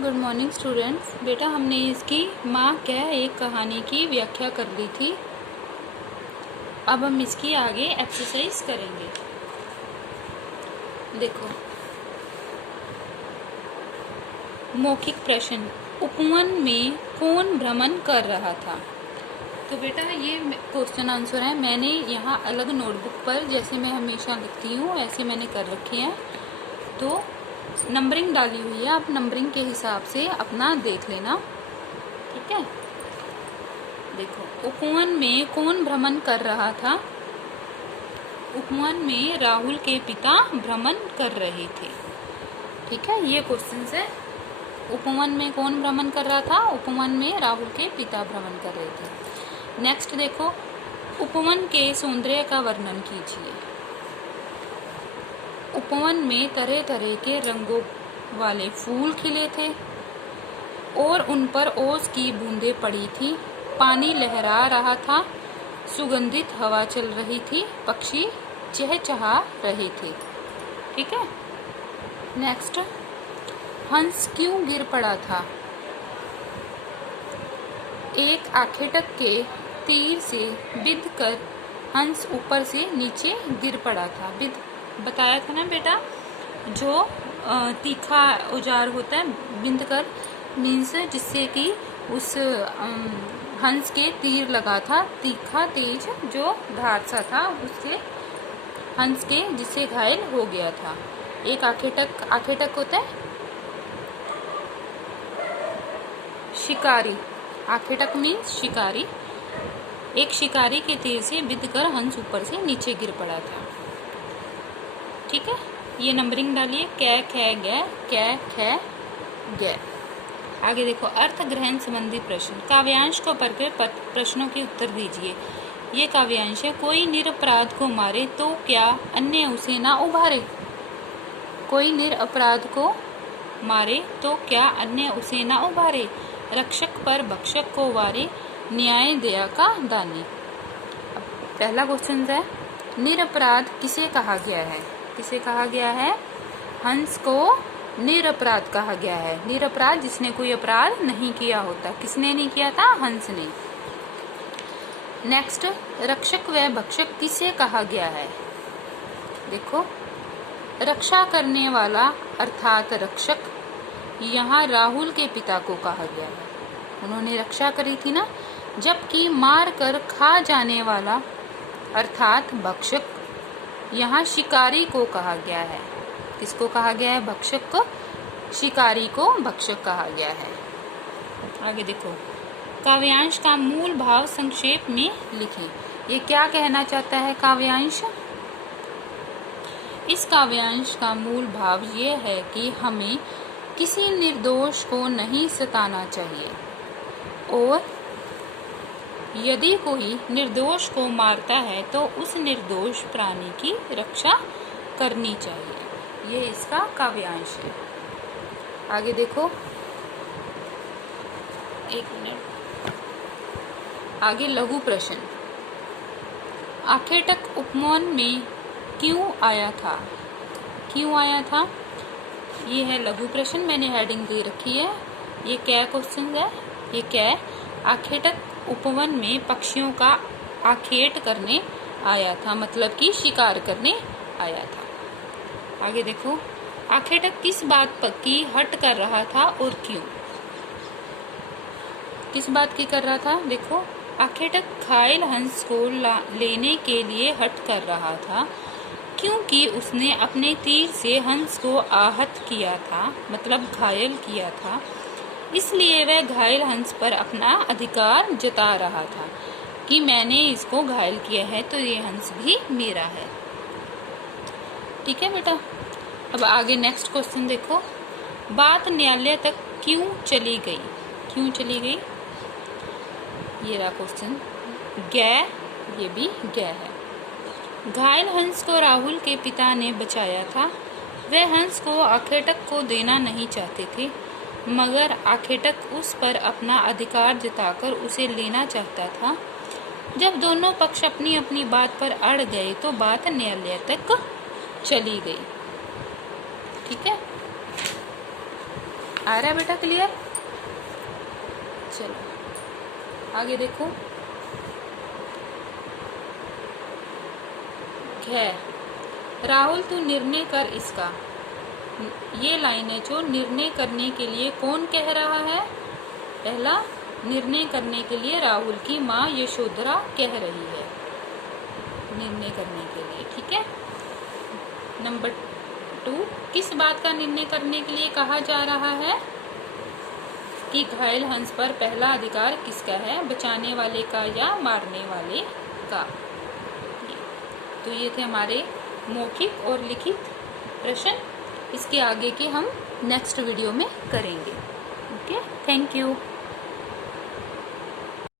Good morning students. बेटा हमने इसकी माँ क्या एक कहानी की व्याख्या कर ली थी। अब हम इसकी आगे एक्सरसाइज करेंगे। देखो, मौखिक प्रश्न, उपवन में कौन भ्रमण कर रहा था। तो बेटा ये क्वेश्चन आंसर है। मैंने यहाँ अलग नोटबुक पर, जैसे मैं हमेशा लिखती हूँ ऐसे मैंने कर रखे हैं, तो नंबरिंग डाली हुई है। आप नंबरिंग के हिसाब से अपना देख लेना, ठीक है। देखो, उपवन में कौन भ्रमण कर रहा था। उपवन में राहुल के पिता भ्रमण कर रहे थे, ठीक है। ये क्वेश्चन है, उपवन में कौन भ्रमण कर रहा था। उपवन में राहुल के पिता भ्रमण कर रहे थे। नेक्स्ट देखो, उपवन के सौंदर्य का वर्णन कीजिए। उपवन में तरह तरह के रंगों वाले फूल खिले थे और उन पर ओस की बूंदें पड़ी थी। पानी लहरा रहा था, सुगंधित हवा चल रही थी, पक्षी चहचहा रहे थे, ठीक है। नेक्स्ट, हंस क्यों गिर पड़ा था। एक आखेटक के तीर से बिध कर हंस ऊपर से नीचे गिर पड़ा था। बिध बताया था ना बेटा, जो तीखा औजार होता है। बिंद कर मीन्स जिससे कि उस हंस के तीर लगा था, तीखा तेज जो धार सा था, उससे हंस के जिससे घायल हो गया था। एक आखेटक, आखेटक होता है शिकारी। आखेटक मीन्स शिकारी। एक शिकारी के तीर से बिध कर हंस ऊपर से नीचे गिर पड़ा था, ठीक है। ये नंबरिंग डालिए, कै खे गै, कै खे गै। आगे देखो, अर्थ ग्रहण संबंधी प्रश्न। काव्यांश को पढ़कर प्रश्नों के उत्तर दीजिए। ये काव्यांश है। कोई निरपराध को मारे तो क्या अन्य उसे ना उभारे। कोई निरपराध को मारे तो क्या अन्य उसे ना उभारे। रक्षक पर भक्षक को वारे, न्याय दया का दानी। अब पहला क्वेश्चन है, निरपराध किसे कहा गया है। किसे कहा गया है। हंस को निरपराध कहा गया है। निरपराध जिसने कोई अपराध नहीं किया होता। किसने नहीं किया था। हंस ने। नेक्स्ट, रक्षक व भक्षक किसे कहा गया है। देखो, रक्षा करने वाला अर्थात रक्षक, यहाँ राहुल के पिता को कहा गया है। उन्होंने रक्षा करी थी ना। जबकि मार कर खा जाने वाला अर्थात भक्षक, यहाँ शिकारी को कहा गया है। किसको कहा गया है। भक्षक को। शिकारी को भक्षक कहा गया है। आगे देखो, काव्यांश का मूल भाव संक्षेप में लिखें। ये क्या कहना चाहता है काव्यांश। इस काव्यांश का मूल भाव ये है कि हमें किसी निर्दोष को नहीं सताना चाहिए और यदि कोई निर्दोष को मारता है तो उस निर्दोष प्राणी की रक्षा करनी चाहिए। ये इसका काव्यांश है। आगे देखो, एक मिनट, आगे लघु प्रश्न। आखेटक उपवन में क्यों आया था। क्यों आया था, ये है लघु प्रश्न। मैंने हेडिंग दे रखी है। ये क्या क्वेश्चन है। ये क्या, आखेटक उपवन में पक्षियों का आखेट करने आया था, मतलब कि शिकार करने आया था। आगे देखो, आखेटक किस बात की हट कर रहा था और क्यों। किस बात की कर रहा था। देखो, आखेटक घायल हंस को लेने के लिए हट कर रहा था, क्योंकि उसने अपने तीर से हंस को आहत किया था, मतलब घायल किया था। इसलिए वह घायल हंस पर अपना अधिकार जता रहा था कि मैंने इसको घायल किया है तो ये हंस भी मेरा है, ठीक है बेटा। अब आगे नेक्स्ट क्वेश्चन देखो, बात न्यायालय तक क्यों चली गई। क्यों चली गई, ये रहा क्वेश्चन। गै, ये भी गै है। घायल हंस को राहुल के पिता ने बचाया था। वह हंस को आखेटक को देना नहीं चाहते थे, मगर आखेटक उस पर अपना अधिकार जताकर उसे लेना चाहता था। जब दोनों पक्ष अपनी अपनी बात पर अड़ गए तो बात न्यायालय तक चली गई, ठीक है। आ रहा है बेटा क्लियर? चलो आगे देखो। राहुल तू निर्णय कर इसका। ये लाइनें जो निर्णय करने के लिए कौन कह रहा है? पहला, निर्णय करने के लिए राहुल की माँ यशोधरा कह रही है, निर्णय करने के लिए, ठीक है। नंबर 2, किस बात का निर्णय करने के लिए कहा जा रहा है? कि घायल हंस पर पहला अधिकार किसका है, बचाने वाले का या मारने वाले का। तो ये थे हमारे मौखिक और लिखित प्रश्न। इसके आगे के हम नेक्स्ट वीडियो में करेंगे। Okay, thank you.